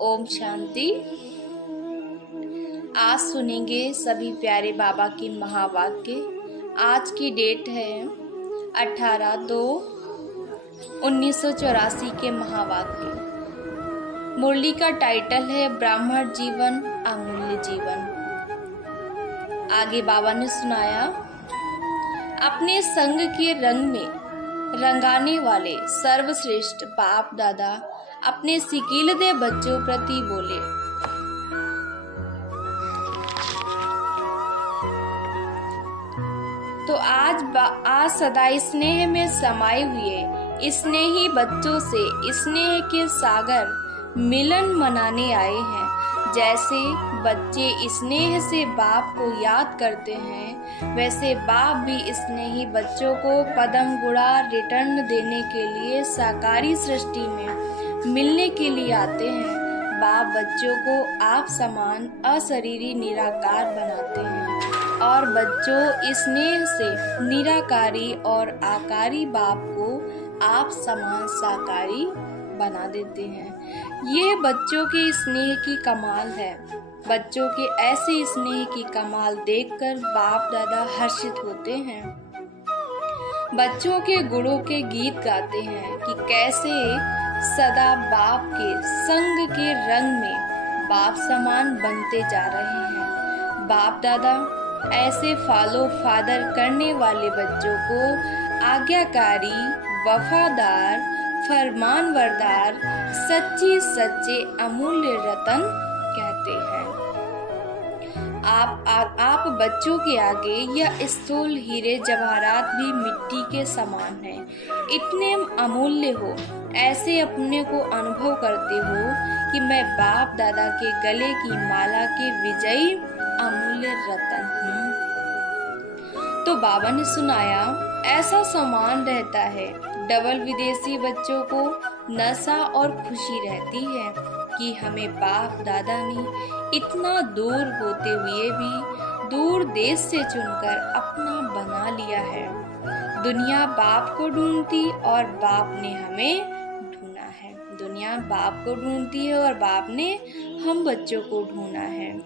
ओम शांति। आज सुनेंगे सभी प्यारे बाबा की महावाक्य। आज की डेट है 18/2/1984 के महावाक्य। मुरली का टाइटल है ब्राह्मण जीवन अमूल्य जीवन। आगे बाबा ने सुनाया, अपने संग के रंग में रंगाने वाले सर्वश्रेष्ठ बाप दादा अपने सिकीलदे बच्चों प्रति बोले। तो आज सदा स्नेह में समाये हुए स्नेही बच्चों से स्नेह के सागर मिलन मनाने आए हैं। जैसे बच्चे स्नेह से बाप को याद करते हैं, वैसे बाप भी स्नेही बच्चों को पदम गुणा रिटर्न देने के लिए साकारी सृष्टि में मिलने के लिए आते हैं। बाप बच्चों को आप समान अशरीरी निराकार बनाते हैं और बच्चों स्नेह से निराकारी और आकारी बाप को आप समान साकारी बना देते हैं। ये बच्चों के स्नेह की कमाल है। बच्चों के ऐसे स्नेह की कमाल देखकर बाप दादा हर्षित होते हैं। बच्चों के गुणों के गीत गाते हैं कि कैसे सदा बाप के संग के रंग में बाप समान बनते जा रहे हैं। बाप दादा ऐसे फॉलो फादर करने वाले बच्चों को आज्ञाकारी, वफादार, फरमानबरदार, सच्चे अमूल्य रतन कहते हैं। आप बच्चों के आगे यह स्थूल हीरे जवाहरात भी मिट्टी के समान हैं। इतने अमूल्य हो, ऐसे अपने को अनुभव करते हो कि मैं बाप दादा के गले की माला के विजयी अमूल्य रतन हूँ। तो बाबा ने सुनाया, ऐसा सम्मान रहता है। डबल विदेशी बच्चों को नशा और खुशी रहती है कि हमें बाप दादा ने इतना दूर होते हुए भी दूर देश से चुनकर अपना बना लिया है। दुनिया बाप को ढूंढती और बाप ने हमें ढूंढा है। दुनिया बाप को ढूंढती है और बाप ने हम बच्चों को ढूंढा है।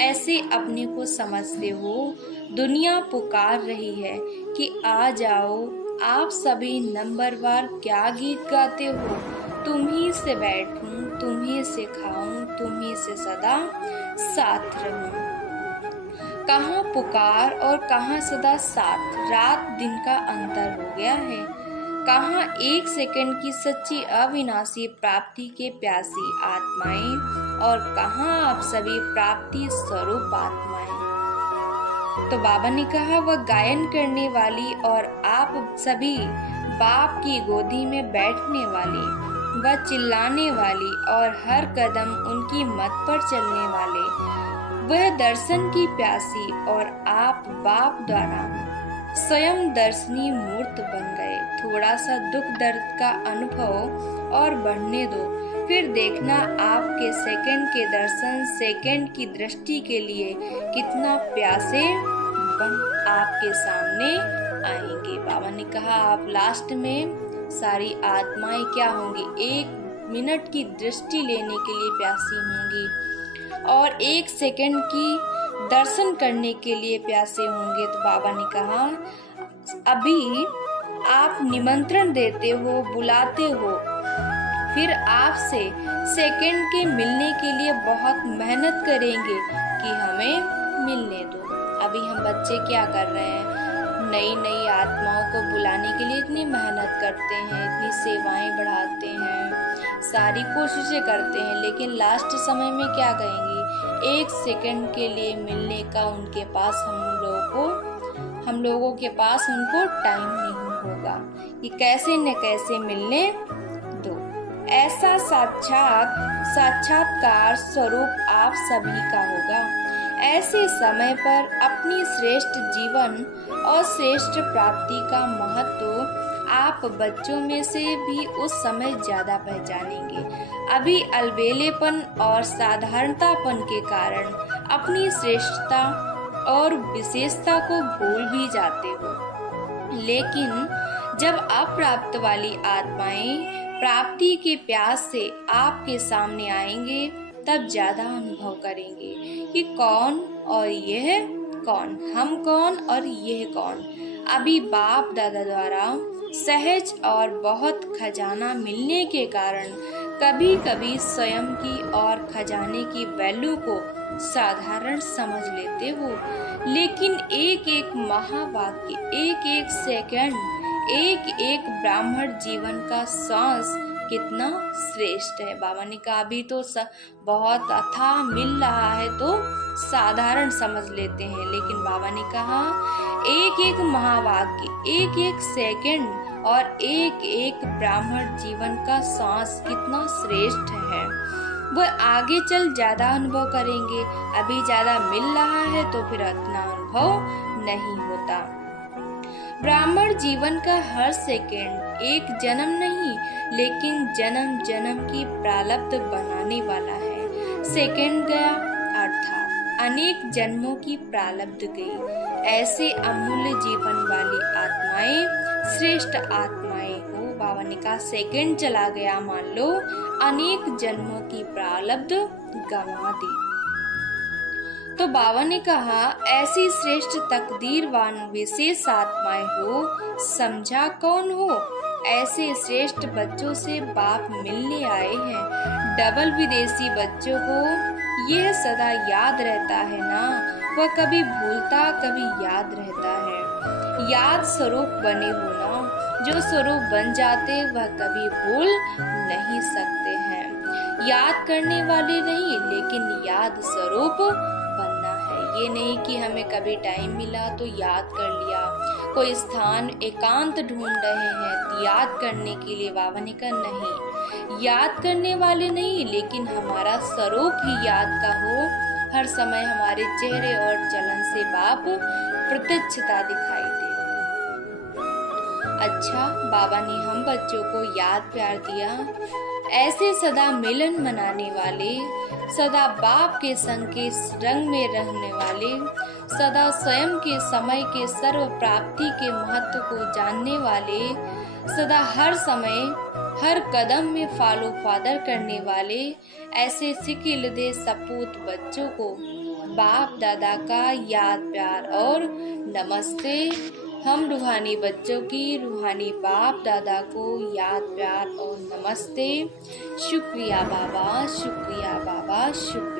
ऐसे अपने को समझते हो। दुनिया पुकार रही है कि आ जाओ। आप सभी नंबरवार क्या गीत गाते हो? तुम्ही से बैठूं, तुम्ही से खाऊं, तुम्ही से सदा साथ रहूं। कहाँ पुकार और कहाँ सदा साथ, रात दिन का अंतर हो गया है। कहाँ एक सेकंड की सच्ची अविनाशी प्राप्ति के प्यासी आत्माएं और कहाँ आप सभी प्राप्ति स्वरूप आत्माएं। तो बाबा ने कहा, वह गायन करने वाली और आप सभी बाप की गोदी में बैठने वाली, वह चिल्लाने वाली और हर कदम उनकी मत पर चलने वाले, वह दर्शन की प्यासी और आप बाप द्वारा स्वयं दर्शनी मूर्त बन गए। थोड़ा सा दुख दर्द का अनुभव और बढ़ने दो, फिर देखना आपके सेकंड के दर्शन, सेकंड की दृष्टि के लिए कितना प्यासे बन आपके सामने आएंगे। बाबा ने कहा, आप लास्ट में सारी आत्माएं क्या होंगी? 1 मिनट की दृष्टि लेने के लिए प्यासी होंगी और 1 सेकंड की दर्शन करने के लिए प्यासे होंगे। तो बाबा ने कहा, अभी आप निमंत्रण देते हो, बुलाते हो, फिर आपसे सेकंड के मिलने के लिए बहुत मेहनत करेंगे कि हमें मिलने दो। अभी हम बच्चे क्या कर रहे हैं? नई नई आत्माओं को बुलाने के लिए इतनी मेहनत करते हैं, इतनी सेवाएं बढ़ाते हैं, सारी कोशिशें करते हैं, लेकिन लास्ट समय में क्या कहेंगे? 1 सेकंड के लिए मिलने का उनके पास हम लोगों के पास उनको टाइम नहीं होगा कि कैसे न कैसे मिलने दो। ऐसा साक्षात्कार स्वरूप आप सभी का होगा। ऐसे समय पर अपनी श्रेष्ठ जीवन और श्रेष्ठ प्राप्ति का महत्व आप बच्चों में से भी उस समय ज्यादा पहचानेंगे। अभी अलबेलेपन और साधारणतापन के कारण अपनी श्रेष्ठता और विशेषता को भूल भी जाते हो, लेकिन जब अप्राप्त वाली आत्माएं प्राप्ति के प्यास से आपके सामने आएंगे, तब ज्यादा अनुभव करेंगे कि कौन और यह कौन, हम कौन और यह कौन। अभी बाप दादा द्वारा सहज और बहुत खजाना मिलने के कारण कभी कभी स्वयं की और खजाने की वैल्यू को साधारण समझ लेते हो, लेकिन एक एक महावाक्य, एक एक सेकंड, एक एक ब्राह्मण जीवन का सांस कितना श्रेष्ठ है। बाबा ने कहा अभी तो बहुत अथाह मिल रहा है तो साधारण समझ लेते हैं, लेकिन बाबा ने कहा एक एक महावाक्य, एक एक सेकंड और एक एक ब्राह्मण जीवन का सांस कितना श्रेष्ठ है। वह आगे चल ज्यादा अनुभव करेंगे। अभी ज्यादा मिल रहा है तो फिर इतना अनुभव नहीं होता। ब्राह्मण जीवन का हर सेकंड एक जन्म नहीं, लेकिन जन्म जन्म की प्रारब्ध बनाने वाला है। सेकंड गया अर्थात अनेक जन्मों की प्रारब्ध गई। ऐसे अमूल्य जीवन वाली आत्माएं श्रेष्ठ आत्माएं हो। बाबा ने कहा सेकंड चला गया, मान लो अनेक जन्मों की प्रारब्ध गंवा दी। तो बाबा ने कहा ऐसी श्रेष्ठ तकदीरवान विशेष आत्माएं हो, समझा कौन हो। ऐसे श्रेष्ठ बच्चों से बाप मिलने आए हैं। डबल विदेशी बच्चों को यह सदा याद रहता है ना, वह कभी भूलता कभी याद रहता है। याद स्वरूप बने हो ना, जो स्वरूप बन जाते वह कभी भूल नहीं सकते हैं। याद करने वाले नहीं, लेकिन याद स्वरूप बनना है। ये नहीं कि हमें कभी टाइम मिला तो याद कर लिया, कोई स्थान एकांत ढूंढ रहे हैं तो याद करने के लिए। बाबा ने कहा नहीं, याद करने वाले नहीं, लेकिन हमारा स्वरूप ही याद का हो। हर समय हमारे चेहरे और चलन से बाप प्रत्यक्षता दिखाई दे। अच्छा, बाबा ने हम बच्चों को याद प्यार दिया। ऐसे सदा मिलन मनाने वाले, सदा बाप के संग के रंग में रहने वाले, सदा स्वयं के समय के सर्व प्राप्ति के महत्व को जानने वाले, सदा हर समय हर कदम में फॉलो फादर करने वाले, ऐसे सिकिलदे सपूत बच्चों को बाप दादा का याद प्यार और नमस्ते। हम रूहानी बच्चों की रूहानी बाप दादा को याद प्यार और नमस्ते। शुक्रिया बाबा, शुक्रिया बाबा, शुक्रिया।